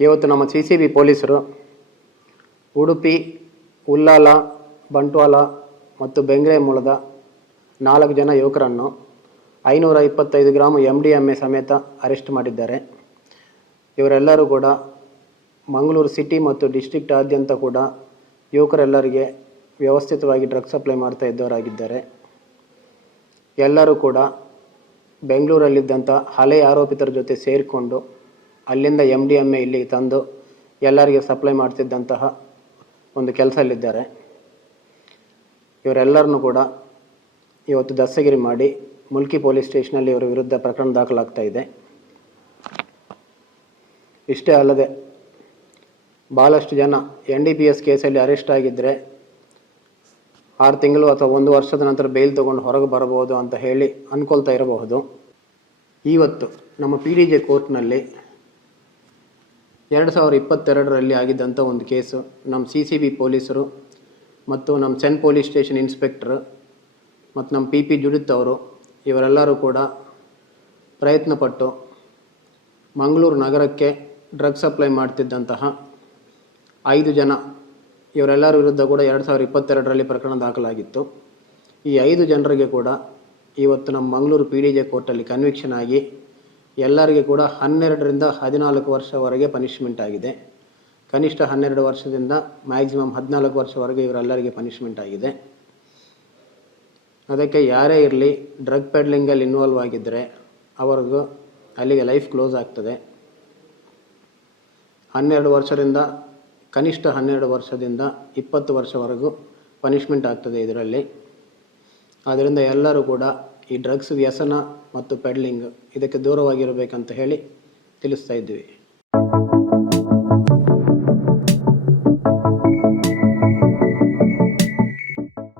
ಇವತ್ತು ನಮ್ಮ C C B ಪೊಲೀಸರು ಉಡುಪಿ ಉಲ್ಲಾಲ ಬಂಟ್ವಾಲ ಮತ್ತು ಬೆಂಗ್ರೆ ಮೂಲದ ನಾಲ್ಕು ಜನ ಯುವಕರನ್ನು ಐನೂರ ಇಪ್ಪತ್ತೈದು gram M D M A ಸಮೇತ ಅರೆಸ್ಟ್ ಮಾಡಿದ್ದಾರೆ. ಇವರೆಲ್ಲರೂ ಕೂಡ ಮಂಗಳೂರು ಸಿಟಿ ಮತ್ತು ಡಿಸ್ಟ್ರಿಕ್ಟಾದ್ಯಂತ ಕೂಡ ಯುವಕರೆಲ್ಲರಿಗೆ ವ್ಯವಸ್ಥಿತವಾಗಿ ಡ್ರಗ್ಸ್ ಸಪ್ಲೈ ಮಾಡ್ತಾ ಇದ್ದವರಾಗಿದ್ದಾರೆ. ಎಲ್ಲರೂ ಕೂಡ ಬೆಂಗಳೂರಲ್ಲಿದ್ದಂಥ ಹಳೆಯ ಆರೋಪಿತರ ಜೊತೆ ಸೇರಿಕೊಂಡು ಅಲ್ಲಿಂದ ಎಂ ಡಿ ಎಂ ಎ ಇಲ್ಲಿಗೆ ತಂದು ಎಲ್ಲರಿಗೆ ಸಪ್ಲೈ ಮಾಡ್ತಿದ್ದಂತಹ ಒಂದು ಕೆಲಸದಲ್ಲಿದ್ದಾರೆ ಇವರೆಲ್ಲರನ್ನು ಕೂಡ ಇವತ್ತು ದಸ್ತಗಿರಿ ಮಾಡಿ ಮುಲ್ಕಿ ಪೊಲೀಸ್ ಸ್ಟೇಷನಲ್ಲಿ ಇವರ ವಿರುದ್ಧ ಪ್ರಕರಣ ದಾಖಲಾಗ್ತಾ ಇದೆ. ಇಷ್ಟೇ ಅಲ್ಲದೆ ಭಾಳಷ್ಟು ಜನ ಎನ್ ಡಿ ಪಿ ಎಸ್ ಕೇಸಲ್ಲಿ ಅರೆಸ್ಟ್ ಆಗಿದ್ದರೆ ಆರು ತಿಂಗಳು ಅಥವಾ ಒಂದು ವರ್ಷದ ನಂತರ ಬೇಲ್ ತೊಗೊಂಡು ಹೊರಗೆ ಬರಬಹುದು ಅಂತ ಹೇಳಿ ಅಂದ್ಕೊಳ್ತಾ ಇರಬಹುದು. ಇವತ್ತು ನಮ್ಮ ಪಿ ಡಿ ಜೆ ಕೋರ್ಟ್ನಲ್ಲಿ ಎರಡು ಸಾವಿರದ ಇಪ್ಪತ್ತೆರಡರಲ್ಲಿ ಆಗಿದ್ದಂಥ ಒಂದು ಕೇಸು. ನಮ್ಮ ಸಿ ಸಿ ಬಿ ಪೊಲೀಸರು ಮತ್ತು ನಮ್ಮ ಸೆನ್ ಪೊಲೀಸ್ ಸ್ಟೇಷನ್ ಇನ್ಸ್ಪೆಕ್ಟ್ರ್ ಮತ್ತು ನಮ್ಮ ಪಿ ಪಿ ಜುಡಿತ್ ಅವರು ಇವರೆಲ್ಲರೂ ಕೂಡ ಪ್ರಯತ್ನಪಟ್ಟು ಮಂಗಳೂರು ನಗರಕ್ಕೆ ಡ್ರಗ್ ಸಪ್ಲೈ ಮಾಡ್ತಿದ್ದಂತಹ ಐದು ಜನ, ಇವರೆಲ್ಲರ ವಿರುದ್ಧ ಕೂಡ ಎರಡು ಸಾವಿರದ ಇಪ್ಪತ್ತೆರಡರಲ್ಲಿ ಪ್ರಕರಣ ದಾಖಲಾಗಿತ್ತು. ಈ ಐದು ಜನರಿಗೆ ಕೂಡ ಇವತ್ತು ನಮ್ಮ ಮಂಗಳೂರು ಪಿ ಡಿ ಜೆ ಕೋರ್ಟಲ್ಲಿ ಕನ್ವಿಕ್ಷನ್ ಆಗಿ ಎಲ್ಲರಿಗೆ ಕೂಡ ಹನ್ನೆರಡರಿಂದ ಹದಿನಾಲ್ಕು ವರ್ಷವರೆಗೆ ಪನಿಷ್ಮೆಂಟ್ ಆಗಿದೆ. ಕನಿಷ್ಠ ಹನ್ನೆರಡು ವರ್ಷದಿಂದ ಮ್ಯಾಕ್ಸಿಮಮ್ ಹದಿನಾಲ್ಕು ವರ್ಷವರೆಗೆ ಇವರೆಲ್ಲರಿಗೆ ಪನಿಷ್ಮೆಂಟ್ ಆಗಿದೆ. ಅದಕ್ಕೆ ಯಾರೇ ಇರಲಿ ಡ್ರಗ್ ಪೆಡ್ಲಿಂಗಲ್ಲಿ ಇನ್ವಾಲ್ವ್ ಆಗಿದ್ದರೆ ಅವ್ರಿಗೂ ಅಲ್ಲಿಗೆ ಲೈಫ್ ಕ್ಲೋಸ್ ಆಗ್ತದೆ. ಹನ್ನೆರಡು ವರ್ಷದಿಂದ, ಕನಿಷ್ಠ ಹನ್ನೆರಡು ವರ್ಷದಿಂದ ಇಪ್ಪತ್ತು ವರ್ಷವರೆಗೂ ಪನಿಷ್ಮೆಂಟ್ ಆಗ್ತದೆ ಇದರಲ್ಲಿ. ಆದ್ದರಿಂದ ಎಲ್ಲರೂ ಕೂಡ ಈ ಡ್ರಗ್ಸ್ ವ್ಯಸನ ಮತ್ತು ಪೆಡ್ಲಿಂಗ್ ಇದಕ್ಕೆ ದೂರವಾಗಿರಬೇಕಂತ ಹೇಳಿ ತಿಳಿಸ್ತಾ ಇದ್ದೀವಿ